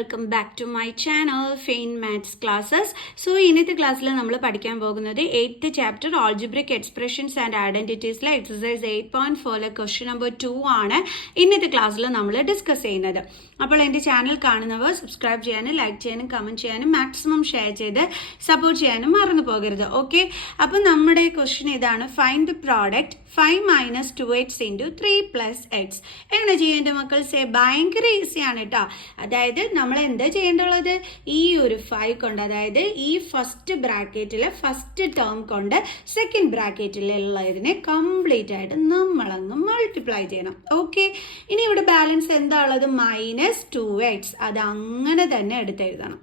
Welcome back to my channel fine maths classes. So ഇന്നത്തെ ക്ലാസ്സിൽ നമ്മൾ പഠിക്കാൻ പോകുന്നത് 8th chapter algebraic expressions and ഐഡന്റിറ്റീസിലെ എക്സസൈസ് 8.4 ക്വസ്റ്റ്യൻ നമ്പർ 2 ആണ് ഇന്നത്തെ ക്ലാസ്സിൽ നമ്മൾ ഡിസ്കസ് ചെയ്യുന്നത്. അപ്പോൾ എൻ്റെ ചാനൽ കാണുന്നവർ സബ്സ്ക്രൈബ് ചെയ്യാനും ലൈക്ക് ചെയ്യാനും കമൻറ്റ് ചെയ്യാനും മാക്സിമം ഷെയർ ചെയ്ത് സപ്പോർട്ട് ചെയ്യാനും മറന്നു പോകരുത്. ഓക്കെ, അപ്പം നമ്മുടെ ക്വസ്റ്റ്യൻ ഇതാണ്: find the product 5 - 2x × 3 + x. എങ്ങനെ ചെയ്യേണ്ട മക്കൾസേ? ഭയങ്കര ഈസിയാണ് കേട്ടോ. അതായത് നമ്മൾ എന്താ ചെയ്യേണ്ടുള്ളത്? ഈ ഒരു 5 കൊണ്ട്, അതായത് ഈ ഫസ്റ്റ് ബ്രാക്കറ്റിലെ ഫസ്റ്റ് ടേം കൊണ്ട് സെക്കൻഡ് ബ്രാക്കറ്റിലുള്ളതിനെ കംപ്ലീറ്റ് ആയിട്ട് നമ്മളങ്ങ് മൾട്ടിപ്ലൈ ചെയ്യണം. ഓക്കെ, ഇനി ഇവിടെ ബാലൻസ് എന്താ ഉള്ളത്? -2x. അത് അങ്ങനെ തന്നെ എടുത്തെഴുതണം.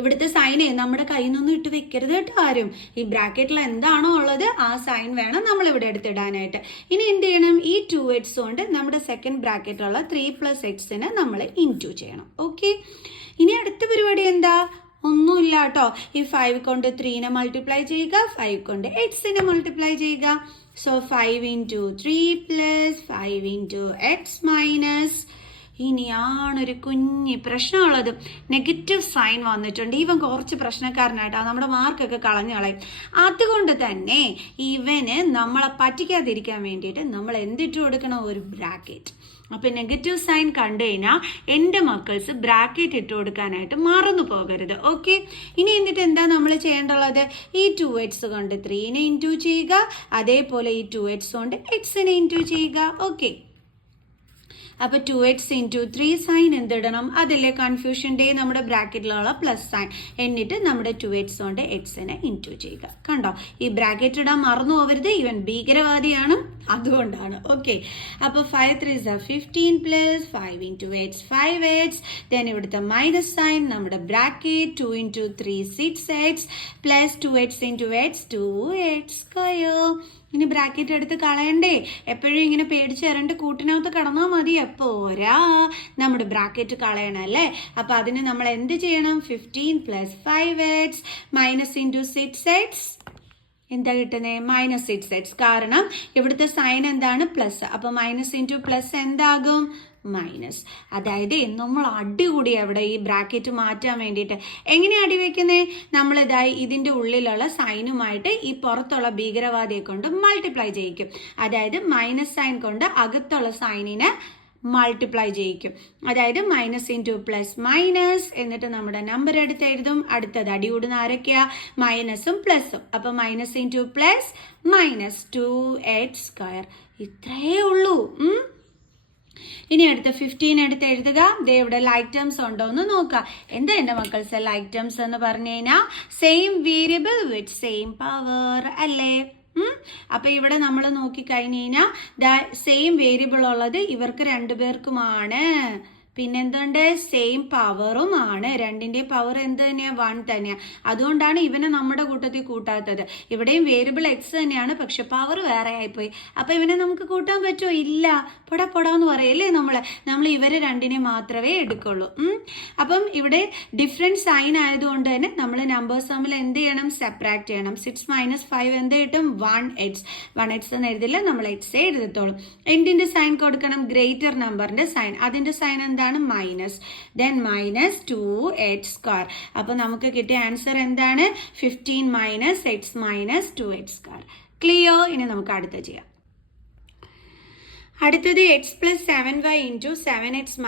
ഇവിടുത്തെ സൈന് നമ്മുടെ കയ്യിൽ നിന്നൊന്നും ഇട്ട് വെക്കരുത് കേട്ടോ ആരും. ഈ ബ്രാക്കറ്റിൽ എന്താണോ ഉള്ളത് ആ സൈൻ വേണം നമ്മൾ ഇവിടെ എടുത്തിടാനായിട്ട്. ഇനി എന്ത് ചെയ്യണം? ഈ 2x കൊണ്ട് നമ്മുടെ സെക്കൻഡ് ബ്രാക്കറ്റിലുള്ള 3 + x നമ്മൾ ഇൻറ്റു ചെയ്യണം. ഓക്കെ, ഇനി അടുത്ത പരിപാടി എന്താ? ഒന്നുമില്ല കേട്ടോ. ഈ 5 കൊണ്ട് 3 മൾട്ടിപ്ലൈ ചെയ്യുക, 5 കൊണ്ട് x മൾട്ടിപ്ലൈ ചെയ്യുക. So 5 × 3 + 5 × x-. ഇനിയാണൊരു കുഞ്ഞി പ്രശ്നമുള്ളത്. നെഗറ്റീവ് സൈൻ വന്നിട്ടുണ്ട്. ഇവൻ കുറച്ച് പ്രശ്നക്കാരനായിട്ടാണ്, നമ്മുടെ മാർക്കൊക്കെ കളഞ്ഞു കളയും. അതുകൊണ്ട് തന്നെ ഇവന് നമ്മളെ പറ്റിക്കാതിരിക്കാൻ വേണ്ടിയിട്ട് നമ്മൾ എന്തിട്ട് കൊടുക്കണം? ഒരു ബ്രാക്കറ്റ്. അപ്പം നെഗറ്റീവ് സൈൻ കണ്ടു കഴിഞ്ഞാൽ എൻ്റെ മക്കൾസ് ബ്രാക്കറ്റ് ഇട്ട് കൊടുക്കാനായിട്ട് മറന്നു പോകരുത്. ഓക്കെ, ഇനി എന്നിട്ട് എന്താ നമ്മൾ ചെയ്യേണ്ടുള്ളത്? ഈ 2x കൊണ്ട് 3 ഇൻറ്റു ചെയ്യുക, അതേപോലെ ഈ 2x കൊണ്ട് x ഇൻറ്റു ചെയ്യുക. ഓക്കെ, അപ്പൊ 2x × 3 സൈൻ എന്തിടണം? അതിലെ കൺഫ്യൂഷൻ ഡേ നമ്മുടെ ബ്രാക്കറ്റിലുള്ള പ്ലസ് സൈൻ, എന്നിട്ട് നമ്മുടെ 2x കൊണ്ട് x ഇൻറ്റു ചെയ്യുക. കണ്ടോ, ഈ ബ്രാക്കറ്റ് ഇടാൻ മറന്നു പോകരുത്. ഇവൻ ഭീകരവാദിയാണ്, അതുകൊണ്ടാണ്. ഓക്കെ, അപ്പൊ 5 × 3 = 15 + 5 × x 5x. ദെൻ ഇവിടുത്തെ മൈനസ് സൈൻ, നമ്മുടെ bracket 2 × 3 6x + 2x × x 2x². ഇനി ബ്രാക്കറ്റ് എടുത്ത് കളയണ്ടേ? എപ്പോഴും ഇങ്ങനെ പേടിച്ച് തരണ്ട് കൂട്ടിനകത്ത് കിടന്നാൽ മതി. പോരാ, നമ്മുടെ ബ്രാക്കറ്റ് കളയണല്ലേ. അപ്പൊ അതിന് നമ്മൾ എന്ത് ചെയ്യണം? 15 + 5x - 6x. എന്താ കിട്ടുന്നേ? -6x. കാരണം ഇവിടുത്തെ സൈൻ എന്താണ്? പ്ലസ്. അപ്പൊ -++ എന്താകും? മൈനസ്. അതായത് നമ്മൾ അടികൂടി അവിടെ ഈ ബ്രാക്കറ്റ് മാറ്റാൻ വേണ്ടിയിട്ട്. എങ്ങനെ അടി വെക്കുന്നേ? നമ്മളിതായി ഇതിൻ്റെ ഉള്ളിലുള്ള സൈനുമായിട്ട് ഈ പുറത്തുള്ള ഭീകരവാദിയെ കൊണ്ട് മൾട്ടിപ്ലൈ ചെയ്യിക്കും. അതായത് മൈനസ് സൈൻ കൊണ്ട് അകത്തുള്ള സൈനിനെ മൾട്ടിപ്ലൈ ചെയ്യിക്കും. അതായത് -+- എന്നിട്ട് നമ്മുടെ നമ്പർ എടുത്ത് എഴുതും. അടുത്തത് അടികൂടുന്ന ആരൊക്കെയാ? മൈനസും പ്ലസും. അപ്പൊ -+- 2x². ഇത്രയേ ഉള്ളൂ. ഇനി അടുത്ത 15 എടുത്ത് എഴുതുക. ദേ ഇവിടെ ലൈക്ക് ടേംസ് ഉണ്ടോ എന്ന് നോക്കുക. എന്താ എൻ്റെ മക്കൾസ് ലൈക്ക് ടേംസ് എന്ന് പറഞ്ഞു കഴിഞ്ഞാൽ same variable with same power അല്ലേ? അപ്പൊ ഇവിടെ നമ്മൾ നോക്കിക്കഴിഞ്ഞു കഴിഞ്ഞാൽ സെയിം വേരിയബിൾ ഉള്ളത് ഇവർക്ക് രണ്ടുപേർക്കുമാണ്. പിന്നെന്തുണ്ട്? സെയിം പവറും ആണ്. രണ്ടിന്റെ പവർ എന്ത് തന്നെയാ? 1 തന്നെയാ. അതുകൊണ്ടാണ് ഇവനെ നമ്മുടെ കൂട്ടത്തിൽ കൂട്ടാത്തത്. ഇവിടെയും വേരിയബിൾ എക്സ് തന്നെയാണ്, പക്ഷെ പവർ വേറെ ആയിപ്പോയി. അപ്പൊ ഇവനെ നമുക്ക് കൂട്ടാൻ പറ്റുമോ? ഇല്ല. പൊടാന്ന് പറയല്ലേ നമ്മൾ ഇവരെ രണ്ടിനെ മാത്രമേ എടുക്കുള്ളൂ. അപ്പം ഇവിടെ ഡിഫറെന്റ് സൈൻ ആയതുകൊണ്ട് തന്നെ നമ്മൾ നമ്പേഴ്സ് തമ്മിൽ എന്ത് ചെയ്യണം? സെപ്പറേറ്റ് ചെയ്യണം. 6 - 5 എന്ത് കിട്ടും? 1x എന്ന് എഴുതില്ല, നമ്മൾ x എഴുതത്തോളും. എന്തിന്റെ സൈൻ കൊടുക്കണം? ഗ്രേറ്റർ നമ്പറിന്റെ സൈൻ. അതിന്റെ സൈൻ എന്താണ്? മൈനസ്. Then -2x². അപ്പൊ നമുക്ക് കിട്ടിയ ആൻസർ എന്താണ്? 15 - x - 2x². ക്ലിയർ? ഇനി നമുക്ക് അടുത്ത ചെയ്യാം. അടുത്തത് x + 7y × 7x -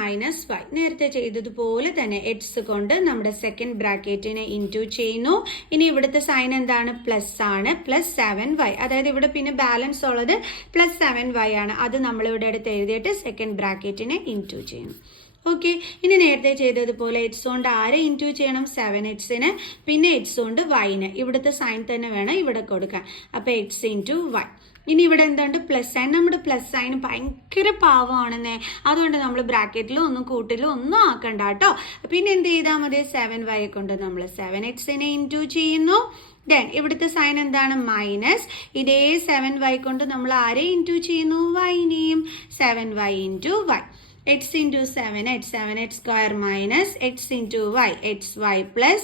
y. നേരത്തെ ചെയ്തതുപോലെ തന്നെ x കൊണ്ട് നമ്മുടെ സെക്കൻഡ് ബ്രാക്കറ്റിനെ ഇൻറ്റു ചെയ്യുന്നു. ഇനി ഇവിടുത്തെ സൈൻ എന്താണ്? പ്ലസ് ആണ്. +7y. അതായത് ഇവിടെ പിന്നെ ബാലൻസ് ഉള്ളത് +7y ആണ്. അത് നമ്മളിവിടെ എടുത്ത് എഴുതിയിട്ട് സെക്കൻഡ് ബ്രാക്കറ്റിനെ ഇൻറ്റു ചെയ്യുന്നു. ഓക്കെ, ഇനി നേരത്തെ ചെയ്തതുപോലെ x കൊണ്ട് ആരെ ഇൻറ്റു ചെയ്യണം? 7x, പിന്നെ x കൊണ്ട് y. ഇവിടുത്തെ സൈൻ തന്നെ വേണം ഇവിടെ കൊടുക്കാൻ. അപ്പൊ x × y. ഇനി ഇവിടെ എന്തുണ്ട്? Plus sine. നമ്മുടെ പ്ലസ് സൈൻ ഭയങ്കര പാവമാണെന്നേ. അതുകൊണ്ട് നമ്മൾ ബ്രാക്കറ്റിലും ഒന്നും കൂട്ടിലും ഒന്നും ആക്കണ്ട കേട്ടോ. പിന്നെ എന്ത് ചെയ്താൽ മതി? 7y കൊണ്ട് നമ്മൾ 7x ഇൻറ്റു ചെയ്യുന്നു. ദെൻ ഇവിടുത്തെ സൈൻ എന്താണ്? മൈനസ്. ഇതേ 7y കൊണ്ട് നമ്മൾ ആരെ ഇൻറ്റു ചെയ്യുന്നു? y-നെയും. 7y × y. x × 7x 7x² - x × y xy plus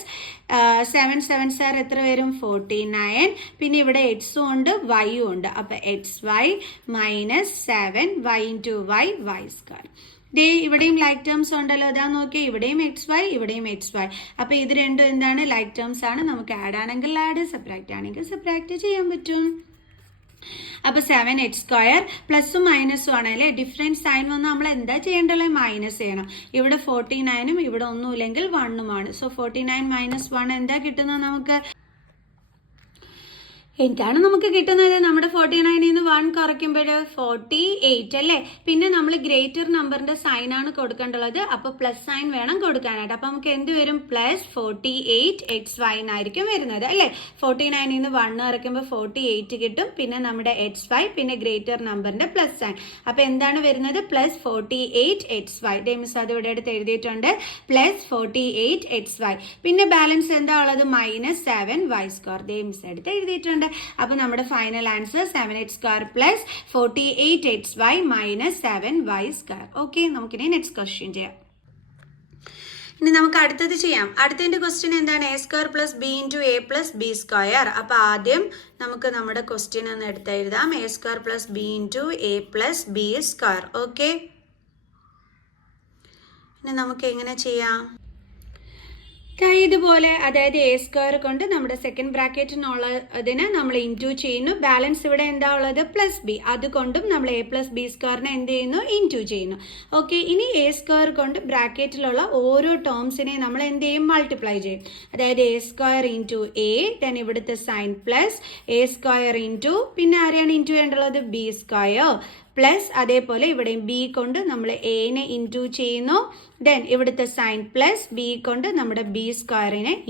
7 7 എത്ര വരും? 49. പിന്നെ ഇവിടെ x ഉണ്ട് y ഉണ്ട്. അപ്പൊ xy - 7 y × y y². ദേ ഇവിടെയും ലൈക്ക് ടേംസ് ഉണ്ടല്ലോ, അതാ നോക്കിയാൽ ഇവിടെയും XY ഇവിടെയും XY. അപ്പോൾ ഇത് രണ്ടും എന്താണ്, ലൈക്ക് ടേംസ് ആണ്. നമുക്ക് ആഡ് ആണെങ്കിൽ ആഡ്, സബ്ട്രാക്ട് ആണെങ്കിൽ സബ്ട്രാക്ട് ചെയ്യാൻ പറ്റും. അപ്പോൾ 7x² പ്ലസും മൈനസും ആണ് അല്ലേ, ഡിഫറെൻറ്റ് സൈൻ വന്ന് നമ്മൾ എന്താ ചെയ്യേണ്ടത്, മൈനസ് ചെയ്യണം. ഇവിടെ 49ഉം ഇവിടെ ഒന്നുമില്ലെങ്കിൽ 1ഉമാണ്. സോ 49 - 1 എന്താ കിട്ടുന്നത് നമുക്ക്, എന്താണ് നമുക്ക് കിട്ടുന്നത്, നമ്മുടെ 49ൽ നിന്ന് 1 കുറയ്ക്കുമ്പോൾ 48 അല്ലേ. പിന്നെ നമ്മൾ ഗ്രേറ്റർ നമ്പറിന്റെ സൈൻ ആണ് കൊടുക്കേണ്ടത്, അപ്പോൾ പ്ലസ് സൈൻ വേണം കൊടുക്കാനായിട്ട്. അപ്പോൾ നമുക്ക് എന്ത് വരും, പ്ലസ് 48xy എന്നായിരിക്കും വരുന്നത് അല്ലേ. 49ൽ നിന്ന് 1 കുറയ്ക്കുമ്പോൾ 48 കിട്ടും. പിന്നെ നമ്മുടെ xy, പിന്നെ ഗ്രേറ്റർ നമ്പറിന്റെ പ്ലസ് സൈൻ. അപ്പോൾ എന്താണ് വരുന്നത്, പ്ലസ് 48xy. ഡേമിസ് അത് ഇവിടെ എടുത്ത് എഴുതിയിട്ടുണ്ട്, പ്ലസ് 48xy. പിന്നെ ബാലൻസ് എന്താ ഉള്ളത്, -7y². ഡേമിസ് എടുത്ത് എഴുതിയിട്ടുണ്ട്. അപ്പോൾ നമ്മുടെ final answer 7x² plus 48xy minus 7y². Okay, നമുക്കിനി നെക്സ്റ്റ് ക്വസ്റ്റ്യൻ ചെയ്യാം. ഇനി നമുക്ക് അടുത്തത് ചെയ്യാം. അടുത്തതിൻ്റെ ക്വസ്റ്റ്യൻ എന്താണ്, a² plus b into a plus b². അപ്പോൾ ആദ്യം നമുക്ക് നമ്മുടെ ക്വസ്റ്റ്യൻ ഒന്ന് എടുത്തെഴുതാം, a² plus b into a plus b². Okay, ഇനി നമുക്ക് എങ്ങനെ ചെയ്യാം, ഇതുപോലെ, അതായത് a² കൊണ്ട് നമ്മുടെ സെക്കൻഡ് ബ്രാക്കറ്റിനുള്ളതിന് നമ്മൾ ഇൻറ്റു ചെയ്യുന്നു. ബാലൻസ് ഇവിടെ എന്താ ഉള്ളത്, പ്ലസ് b, അതുകൊണ്ടും നമ്മൾ a പ്ലസ് b² എന്ത് ചെയ്യുന്നു, ഇൻറ്റു ചെയ്യുന്നു. ഓക്കെ, ഇനി a² കൊണ്ട് ബ്രാക്കറ്റിലുള്ള ഓരോ ടേംസിനെ നമ്മൾ എന്ത് ചെയ്യും, മൾട്ടിപ്ലൈ ചെയ്യും. അതായത് a² ഇൻറ്റു a, ദെൻ ഇവിടുത്തെ സൈൻ പ്ലസ് a² ഇൻറ്റു, പിന്നെ ആരെയാണ് ഇൻറ്റു ചെയ്യേണ്ടത്, b² പ്ലസ്, അതേപോലെ ഇവിടെയും b കൊണ്ട് നമ്മൾ എനെ ഇൻറ്റു ചെയ്യുന്നു. ദെൻ ഇവിടുത്തെ സൈൻ പ്ലസ് b കൊണ്ട് നമ്മുടെ b²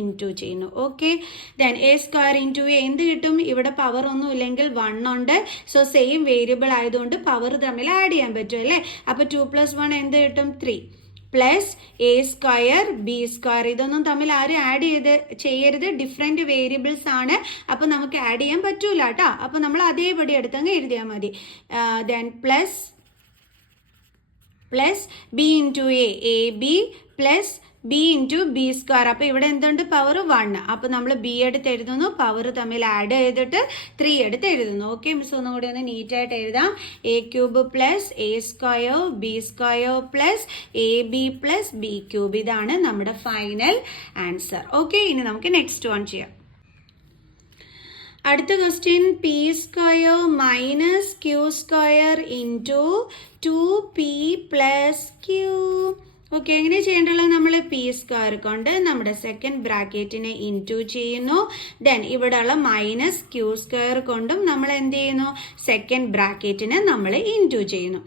ഇൻറ്റു ചെയ്യുന്നു. Okay, then a² into a എന്ത് കിട്ടും, ഇവിടെ പവർ ഒന്നും ഇല്ലെങ്കിൽ 1 ഉണ്ട്. സോ സെയിം വേരിയബിൾ ആയതുകൊണ്ട് പവർ തമ്മിൽ ആഡ് ചെയ്യാൻ പറ്റും അല്ലേ. അപ്പോൾ 2 + 1 എന്ത് കിട്ടും, 3 പ്ലസ് a² b². ഇതൊന്നും തമ്മിൽ ആരും ആഡ് ചെയ്യരുത്, ഡിഫറെൻറ്റ് വേരിയബിൾസ് ആണ്. അപ്പോൾ നമുക്ക് ആഡ് ചെയ്യാൻ പറ്റൂല കേട്ടോ. അപ്പോൾ നമ്മൾ അതേപടി എടുത്തങ്ങ് എഴുതിയാൽ മതി. Then plus b into a b plus b into b². അപ്പോൾ ഇവിടെ എന്തുണ്ട്, പവർ 1. അപ്പോൾ നമ്മൾ b എടുത്ത് എഴുതുന്നു, പവർ തമ്മിൽ ആഡ് ചെയ്തിട്ട് 3 എടുത്ത് എഴുതുന്നു. ഓക്കെ, മിസ് ഒന്നും കൂടി ഒന്ന് നീറ്റായിട്ട് എഴുതാം, a³ plus a² b² plus ab plus b³ ഇതാണ് നമ്മുടെ ഫൈനൽ ആൻസർ. ഓക്കെ, ഇനി നമുക്ക് നെക്സ്റ്റ് വൺ ചെയ്യാം. അടുത്ത question, p² minus q² into 2p plus q. Okay, എങ്ങനെ ചെയ്യേണ്ടത്, നമ്മൾ p² കൊണ്ട് നമ്മുടെ സെക്കൻഡ് ബ്രാക്കറ്റിനെ ഇൻറ്റു ചെയ്യുന്നു. ദെൻ ഇവിടെയുള്ള മൈനസ് q² കൊണ്ടും നമ്മൾ എന്ത് ചെയ്യുന്നു, സെക്കൻഡ് ബ്രാക്കറ്റിനെ നമ്മൾ ഇൻറ്റു ചെയ്യുന്നു.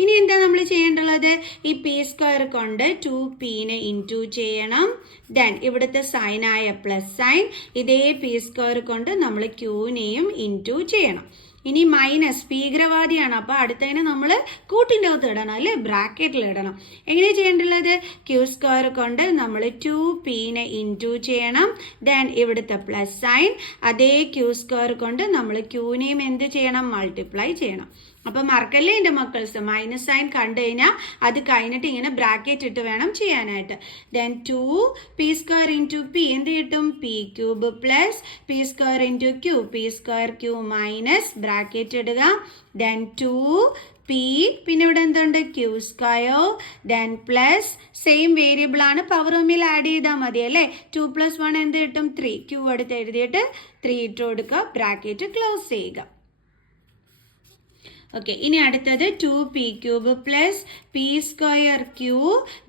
ഇനി എന്താ നമ്മൾ ചെയ്യേണ്ടത്, ഈ p² കൊണ്ട് 2pനെ ഇൻറ്റു ചെയ്യണം. ദെൻ ഇവിടുത്തെ സൈനായ പ്ലസ് സൈൻ, ഇതേ p² കൊണ്ട് നമ്മൾ qനെയും ഇൻറ്റു ചെയ്യണം. ഇനി മൈനസ്, ഭീകരവാദിയാണ്, അപ്പോൾ അടുത്തതിനെ നമ്മൾ കൂട്ടിൻ്റെ അകത്ത് ഇടണം അല്ലേ, ബ്രാക്കറ്റിൽ ഇടണം. എങ്ങനെ ചെയ്യേണ്ടത്, q² കൊണ്ട് നമ്മൾ 2pനെ ഇൻറ്റു ചെയ്യണം. ദെൻ ഇവിടുത്തെ പ്ലസ് സൈൻ, അതേ q² കൊണ്ട് നമ്മൾ qനെയും എന്ത് ചെയ്യണം, മൾട്ടിപ്ലൈ ചെയ്യണം. അപ്പം മറക്കല്ലേ എൻ്റെ മക്കൾസ്, മൈനസ് സൈൻ കണ്ടു കഴിഞ്ഞാൽ അത് കഴിഞ്ഞിട്ട് ഇങ്ങനെ ബ്രാക്കറ്റ് ഇട്ട് വേണം ചെയ്യാനായിട്ട്. ദെൻ 2p² ഇൻറ്റു p എന്ത് കിട്ടും, p³ plus p² into q, p²q minus bracket ഇടുക. ദെൻ 2p, പിന്നെ ഇവിടെ എന്തുണ്ട്, q², then plus same variable ആണ്, പവർ തമ്മിൽ ആഡ് ചെയ്താൽ മതി അല്ലേ. 2 + 1 എന്ത് കിട്ടും, 3. q എടുത്ത് എഴുതിയിട്ട് 3 ഇട്ട് കൊടുക്കുക, ബ്രാക്കറ്റ് ക്ലോസ് ചെയ്യുക. ഓക്കെ, ഇനി അടുത്തത് 2p³ plus p²q,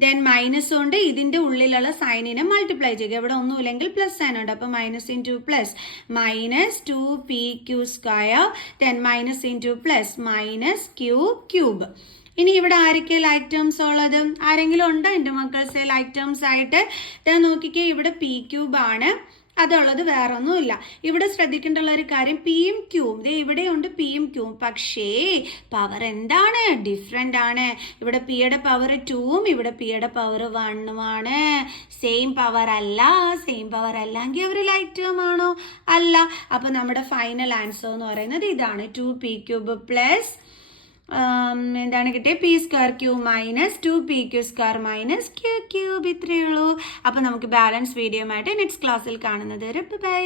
then minus കൊണ്ട് ഇതിൻ്റെ ഉള്ളിലുള്ള സൈനിനെ മൾട്ടിപ്ലൈ ചെയ്യുക. ഇവിടെ ഒന്നുമില്ലെങ്കിൽ പ്ലസ് സൈൻ ഉണ്ട്, അപ്പോൾ minus into plus minus 2pq², then minus into plus minus q³. ഇനി ഇവിടെ ആരൊക്കെ ലൈക്ക് ടേംസ് ഉള്ളത്, ആരെങ്കിലും ഉണ്ടോ എൻ്റെ മക്കൾസ് ലൈക്ക് ടേംസ് ആയിട്ട്? നോക്കിക്കേ, ഇവിടെ p³ ആണ്, അതുള്ളത് വേറെ ഒന്നുമില്ല. ഇവിടെ ശ്രദ്ധിക്കേണ്ടുള്ള ഒരു കാര്യം, പിയും ക്യൂവും, ഇവിടെയുണ്ട് പിയും ക്യൂവും, പക്ഷേ പവർ എന്താണ്, ഡിഫറെൻ്റ് ആണ്. ഇവിടെ പിയുടെ പവർ 2ഉം ഇവിടെ പിയുടെ പവർ 1ഉമാണ്. സെയിം പവർ അല്ല. സെയിം പവർ അല്ലെങ്കിൽ അവർ ലൈക്ക് ടേം ആണോ, അല്ല. അപ്പോൾ നമ്മുടെ ഫൈനൽ ആൻസർ എന്ന് പറയുന്നത് ഇതാണ്, 2p³ പ്ലസ് എന്താണ് കിട്ടിയത്, p²q minus 2pq² minus q³. ഇത്രയേ ഉള്ളൂ. അപ്പോൾ നമുക്ക് ബാലൻസ് വീഡിയോ ആയിട്ട് നെക്സ്റ്റ് ക്ലാസ്സിൽ കാണുന്നത് വരെ ബൈ.